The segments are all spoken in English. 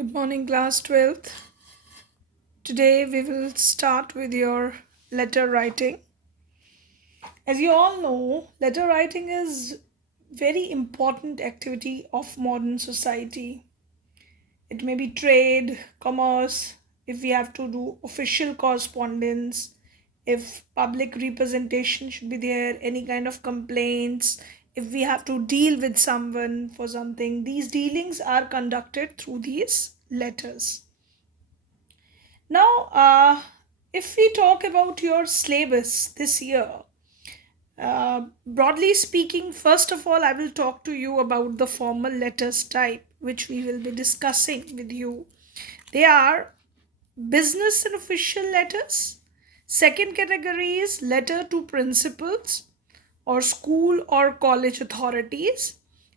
Good morning, class 12th. Today we will start with your letter writing. As you all know, letter writing is very important activity of modern society. It may be trade, commerce, if we have to do official correspondence, if public representation should be there, any kind of complaints, if we have to deal with someone for something, these dealings are conducted through these letters. Now, if we talk about your syllabus this year, broadly speaking, first of all, I will talk to you about the formal letters type, which we will be discussing with you. They are business and official letters. Second category is letter to principals or school or college authorities.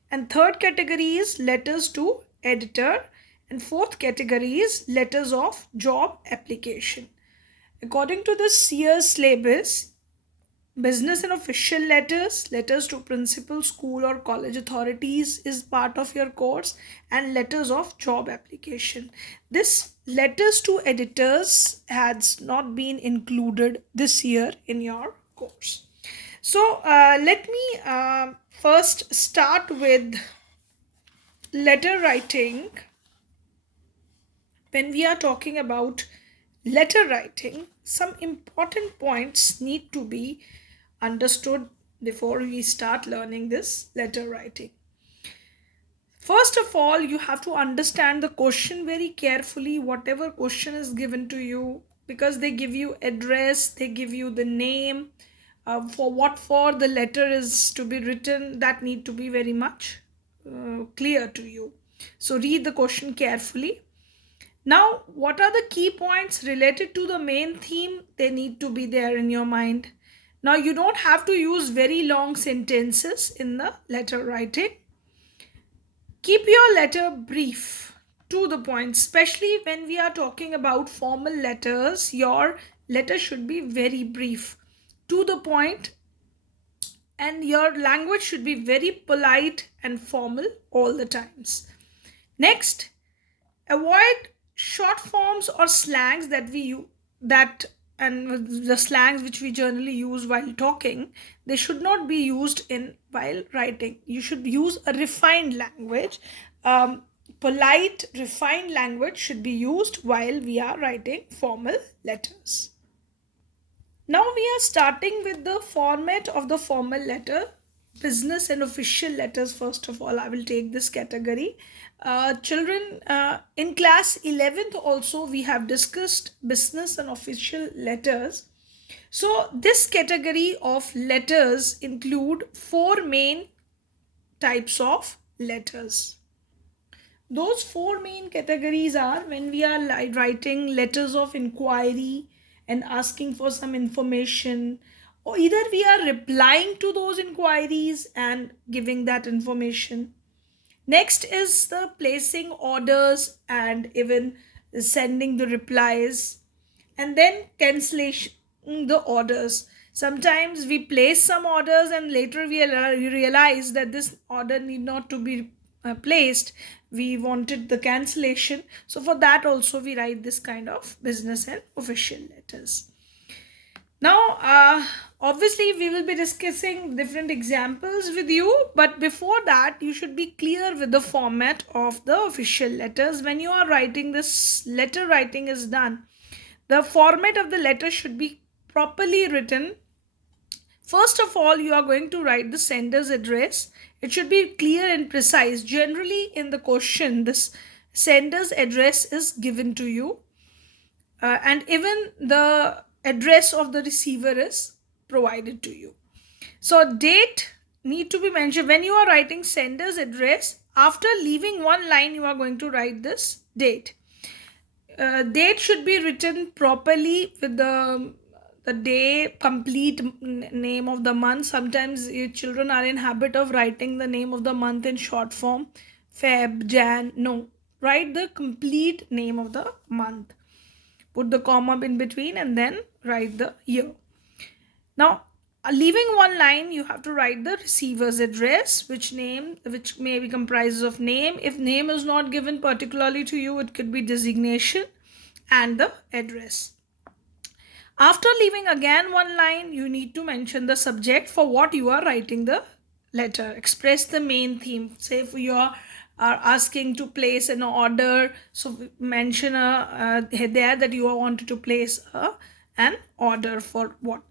And third category is letters to editor. And fourth category is letters of job application. According to this year's syllabus, business and official letters, letters to principal, school or college authorities is part of your course, and letters of job application. This letters to editors has not been included this year in your course. So let me first start with letter writing. When we are talking about letter writing, some important points need to be understood before we start learning this letter writing. First of all, you have to understand the question very carefully, whatever question is given to you, because they give you address, they give you the name, for the letter is to be written, that need to be very much clear to you. So read the question carefully. Now, what are the key points related to the main theme? They need to be there in your mind. Now, you don't have to use very long sentences in the letter writing. Keep your letter brief, to the point, especially when we are talking about formal letters. Your letter should be very brief, to the point, and your language should be very polite and formal all the times. Next, avoid short forms or slangs that we use, that and the slangs which we generally use while talking, they should not be used in while writing. You should use a refined language. Polite refined language should be used while we are writing formal letters. Now we are starting with the format of the formal letter. Business and official letters, first of all, I will take this category. Children, in class 11th also we have discussed business and official letters. So this category of letters include four main types of letters. Those four main categories are when we are writing letters of inquiry and asking for some information, or either we are replying to those inquiries and giving that information. Next is the placing orders and even sending the replies, and then cancellation the orders. Sometimes we place some orders and later we realize that this order need not to be placed. We wanted the cancellation. So for that also we write this kind of business and official letters. Now, obviously, we will be discussing different examples with you, but before that, you should be clear with the format of the official letters. When you are writing this, letter writing is done, the format of the letter should be properly written. First of all, you are going to write the sender's address. It should be clear and precise. Generally, in the question, this sender's address is given to you, and even the address of the receiver is provided to you. So date need to be mentioned. When you are writing sender's address, after leaving one line you are going to write this date. Date should be written properly with the day, complete name of the month. Sometimes children are in habit of writing the name of the month in short form, Feb, Jan. No, write the complete name of the month, put the comma in between, and then write the year. Now, Leaving one line, you have to write the receiver's address, which may be comprises of name. If name is not given particularly to you, it could be designation and the address. After leaving again one line, you need to mention the subject for what you are writing the letter. Express the main theme. Say if you are asking to place an order, so mention there that you are wanted to place an order for what.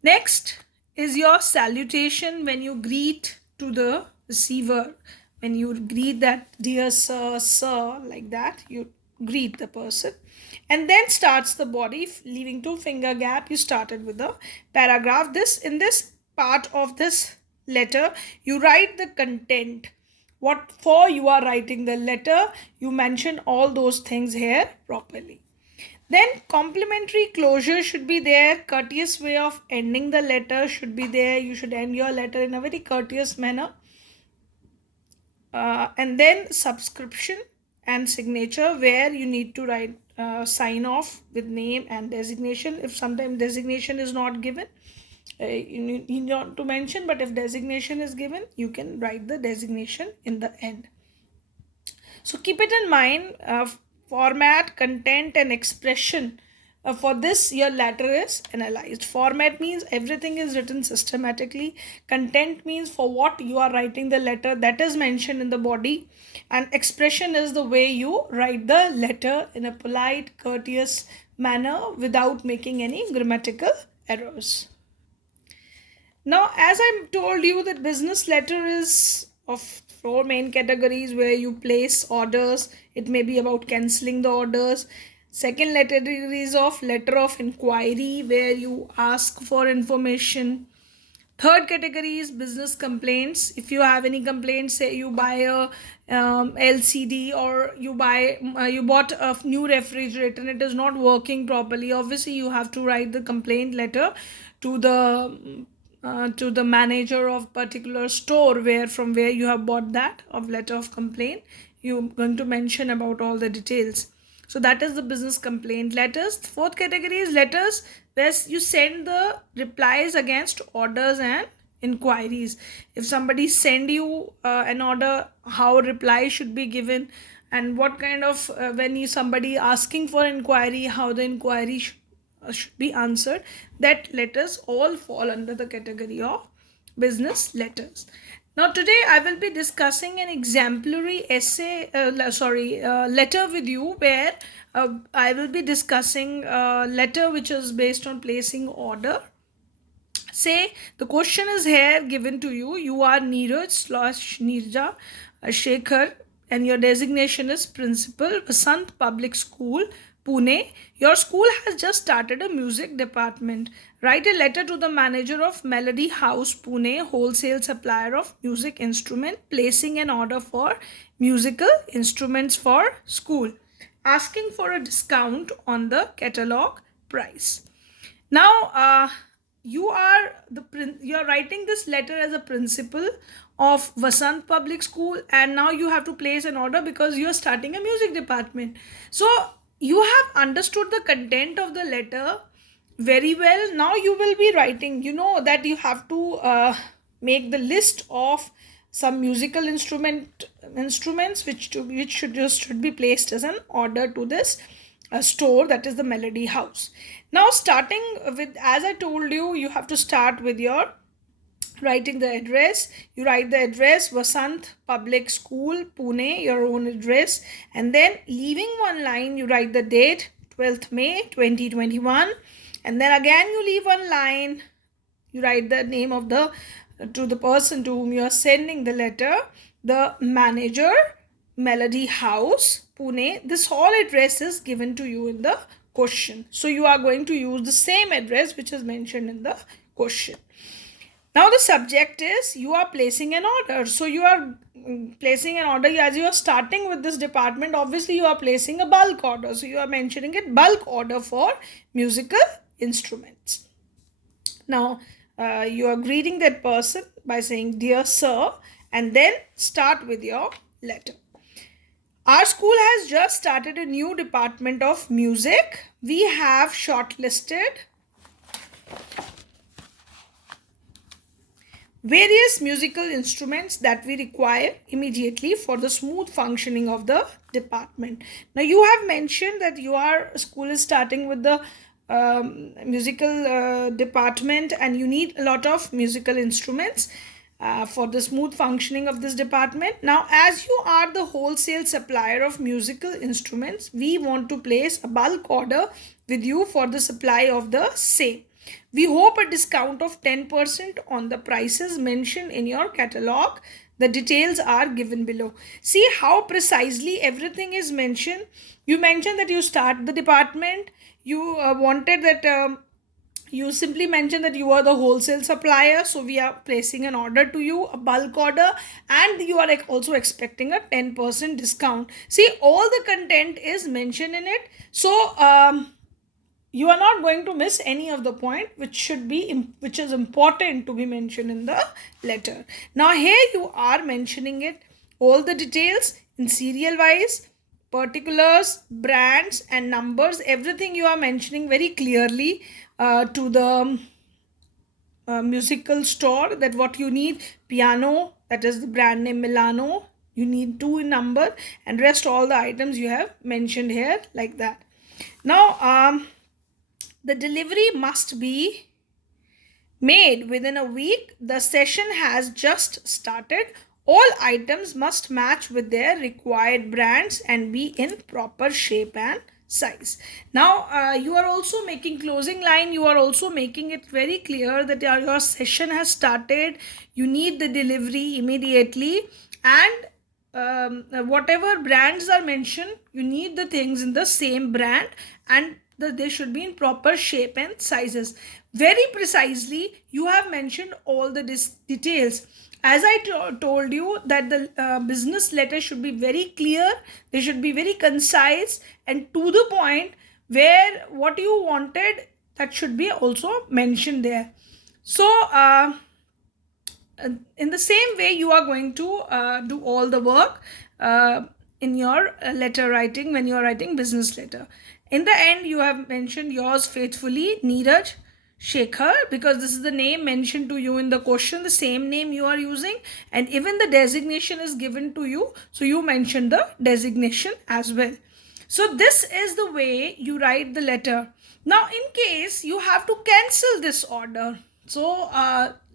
Next is your salutation when you greet to the receiver. When you greet that dear sir, sir, like that, you greet the person. And then starts the body, leaving two finger gap. You started with the paragraph. In this part of this letter, you write the content. What for you are writing the letter, you mention all those things here properly. Then complimentary closure should be there. Courteous way of ending the letter should be there. You should end your letter in a very courteous manner. And then subscription and signature, where you need to write sign off with name and designation. If sometimes designation is not given, you need not to mention, but if designation is given, you can write the designation in the end. So keep it in mind, format, content and expression. For this, your letter is analyzed. Format means everything is written systematically. Content means for what you are writing the letter, that is mentioned in the body. And expression is the way you write the letter in a polite, courteous manner without making any grammatical errors. Now, as I told you, that business letter is of four main categories where you place orders. It may be about cancelling the orders. Second category is of letter of inquiry, where you ask for information. Third category is business complaints. If you have any complaints, say you buy a LCD, or you bought a new refrigerator and it is not working properly. Obviously, you have to write the complaint letter to the manager of particular store from where you have bought that of letter of complaint. You're going to mention about all the details. So that is the business complaint letters. Fourth category is letters where you send the replies against orders and inquiries. If somebody send you an order, how reply should be given, and what kind of when somebody asking for inquiry, how the inquiry should be answered. That letters all fall under the category of business letters. Now today I will be discussing an exemplary letter with you, where I will be discussing a letter which is based on placing order. Say the question is here given to you. You are Neeraj/Nirja Shekhar, and your designation is Principal, Vasant Public School, Pune. Your school has just started a music department. Write a letter to the manager of Melody House, Pune, wholesale supplier of music instrument, placing an order for musical instruments for school, asking for a discount on the catalog price. Now, you are writing this letter as a principal of Vasant Public School, and now you have to place an order because you are starting a music department. So you have understood the content of the letter very well. Now you will be writing, that you have to make the list of some musical instruments which should be placed as an order to this store, that is the Melody House. Now starting with, as I told you, you have to start with your writing the address. You write the address, Vasant Public School, Pune, your own address, and then leaving one line, you write the date, 12th May 2021, and then again you leave one line, you write the name of the person to whom you are sending the letter, the manager, Melody House, Pune. This whole address is given to you in the question. So you are going to use the same address which is mentioned in the question. Now the subject is you are placing an order. So you are placing an order as you are starting with this department. Obviously you are placing a bulk order. So you are mentioning it bulk order for musical instruments. Now you are greeting that person by saying dear sir, and then start with your letter. Our school has just started a new department of music. We have shortlisted various musical instruments that we require immediately for the smooth functioning of the department. Now, you have mentioned that your school is starting with the musical department, and you need a lot of musical instruments for the smooth functioning of this department. Now, as you are the wholesale supplier of musical instruments, we want to place a bulk order with you for the supply of the same. We hope a discount of 10% on the prices mentioned in your catalog. The details are given below. See how precisely everything is mentioned. You mentioned that you start the department. You wanted that you simply mentioned that you are the wholesale supplier, so we are placing an order to you, a bulk order, and you are also expecting a 10% discount. See, all the content is mentioned in it. So you are not going to miss any of the point which should be which is important to be mentioned in the letter. Now here you are mentioning it, all the details in serial wise, particulars, brands and numbers, everything you are mentioning very clearly to the musical store, that what you need: piano, that is the brand name Milano, you need 2 in number, and rest all the items you have mentioned here like that. Now the delivery must be made within a week. The session has just started. All items must match with their required brands and be in proper shape and size. Now you are also making closing line, you are also making it very clear that your session has started, you need the delivery immediately, and whatever brands are mentioned, you need the things in the same brand, and they should be in proper shape and sizes. Very precisely you have mentioned all the details. As I told you that the business letter should be very clear, they should be very concise and to the point, where what you wanted, that should be also mentioned there. So in the same way you are going to do all the work in your letter writing when you are writing business letter. In the end you have mentioned yours faithfully, Neeraj Shekhar, because this is the name mentioned to you in the question, the same name you are using, and even the designation is given to you, so you mentioned the designation as well. So this is the way you write the letter. Now in case you have to cancel this order, so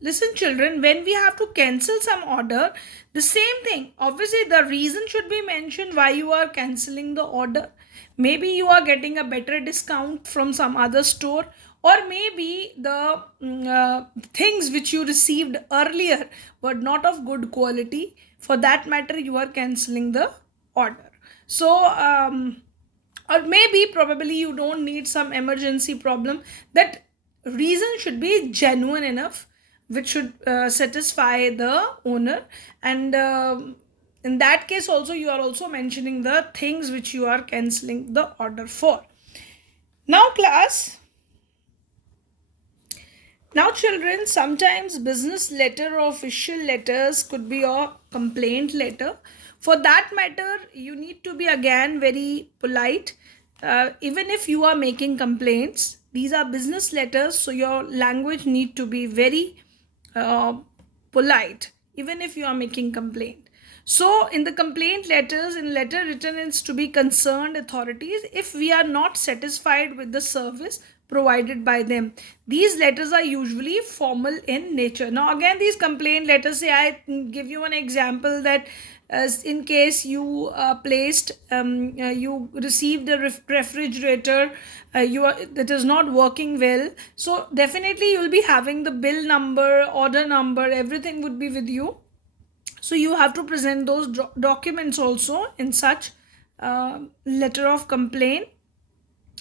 listen children, when we have to cancel some order, the same thing, obviously the reason should be mentioned why you are cancelling the order. Maybe you are getting a better discount from some other store, or maybe the things which you received earlier were not of good quality. For that matter you are cancelling the order. So or maybe probably you don't need some emergency problem. That reason should be genuine enough, which should satisfy the owner, and in that case also you are also mentioning the things which you are cancelling the order for. Now class, now children, sometimes business letter or official letters could be a complaint letter. For that matter, you need to be again very polite. Even if you are making complaints, these are business letters, so your language need to be very uh, polite, even if you are making complaint. So in the complaint letters, in letter written is to be concerned authorities if we are not satisfied with the service provided by them. These letters are usually formal in nature. Now again, these complaint letters, say I give you an example that as in case you you received a refrigerator, that is not working well, so definitely you will be having the bill number, order number, everything would be with you. So you have to present those documents also in such letter of complaint,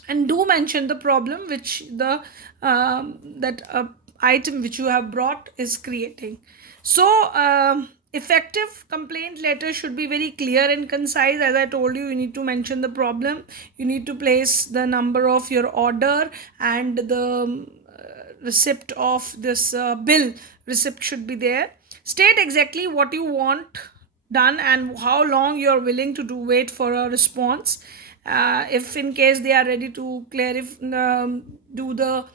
and do mention the problem which the that item which you have brought is creating. So effective complaint letter should be very clear and concise. As I told you, you need to mention the problem, you need to place the number of your order, and the receipt of this bill receipt should be there. State exactly what you want done and how long you're willing to do wait for a response. If in case they are ready to clarify, do the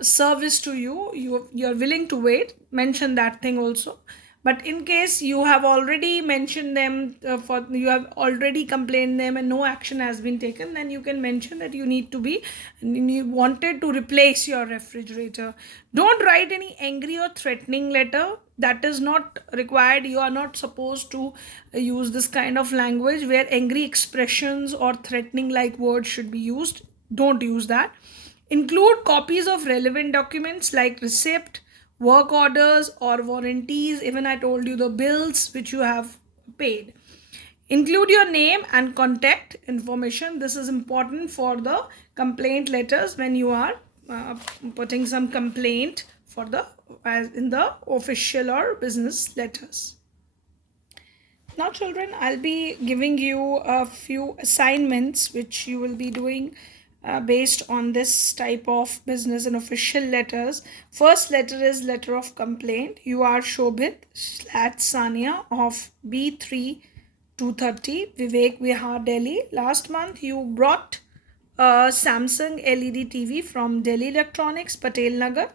service to you, you're willing to wait, mention that thing also. But in case you have already mentioned them, for you have already complained them and no action has been taken, then you can mention that you need to be, you wanted to replace your refrigerator. Don't write any angry or threatening letter. That is not required. You are not supposed to use this kind of language where angry expressions or threatening like words should be used. Don't use that. Include copies of relevant documents like receipt, work orders, or warranties. Even I told you the bills which you have paid. Include your name and contact information. This is important for the complaint letters when you are putting some complaint for the as in the official or business letters. Now, children, I'll be giving you a few assignments which you will be doing based on this type of business and official letters. First letter is letter of complaint. You are Shobhit Sania of B3 230 Vivek Vihar, Delhi. Last month you brought a Samsung LED TV from Delhi Electronics, Patel Nagar.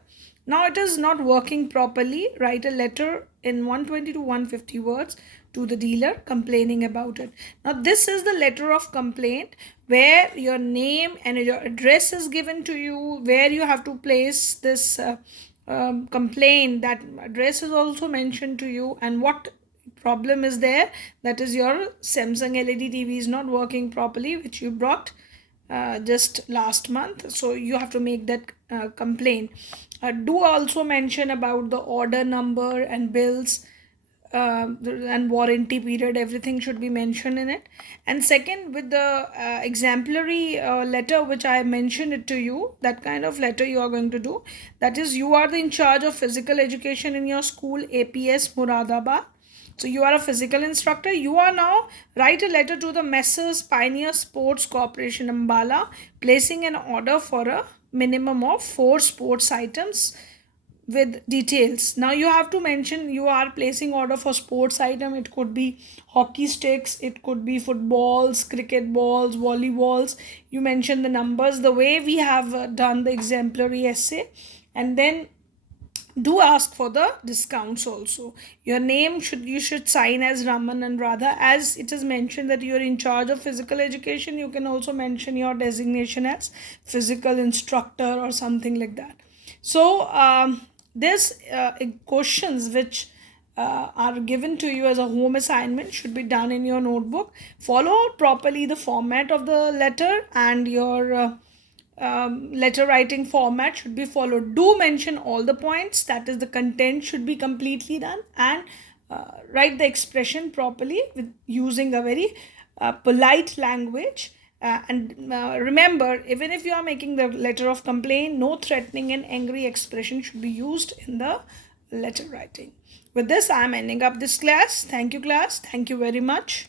Now it is not working properly. Write a letter in 120 to 150 words to the dealer complaining about it. Now this is the letter of complaint where your name and your address is given to you, where you have to place this complaint. That address is also mentioned to you, and what problem is there, that is your Samsung LED TV is not working properly which you brought just last month. So you have to make that complaint. Do also mention about the order number and bills and warranty period. Everything should be mentioned in it. And second, with the exemplary letter which I mentioned it to you, that kind of letter you are going to do, that is, you are in charge of physical education in your school, APS Muradabad. So you are a physical instructor. You are now write a letter to the Messrs Pioneer Sports Corporation Ambala, placing an order for a minimum of 4 sports items with details. Now you have to mention you are placing order for sports item. It could be hockey sticks, it could be footballs, cricket balls, volleyballs. You mention the numbers the way we have done the exemplary essay, and then do ask for the discounts also. Your name you should sign as Raman and Radha. As it is mentioned that you are in charge of physical education, you can also mention your designation as physical instructor or something like that. So this questions which are given to you as a home assignment should be done in your notebook. Follow properly the format of the letter, and your letter writing format should be followed. Do mention all the points, that is the content should be completely done, and write the expression properly with using a very polite language. And remember, even if you are making the letter of complaint, no threatening and angry expression should be used in the letter writing. With this, I am ending up this class. Thank you, class. Thank you very much.